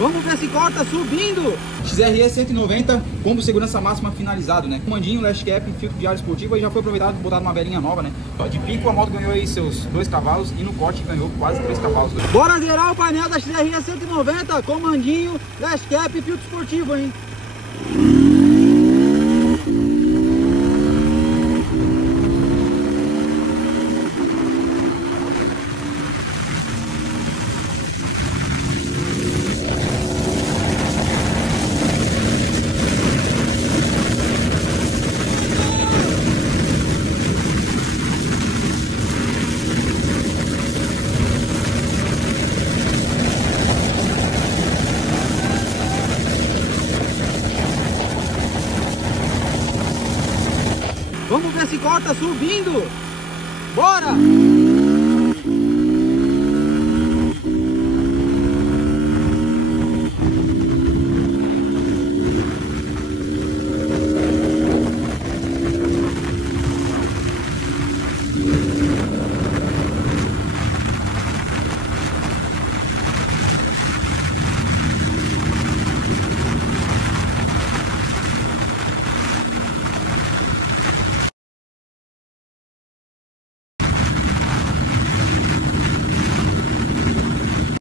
Vamos ver se corta subindo. XRE 190, combo segurança máxima finalizado, né? Comandinho, last cap, filtro de ar esportivo. Aí já foi aproveitado e botado uma velinha nova, né? De pico a moto ganhou aí seus 2 cavalos e no corte ganhou quase 3 cavalos. Bora zerar o painel da XRE 190, comandinho, last cap e filtro esportivo, hein? Vamos ver se corta subindo. Bora!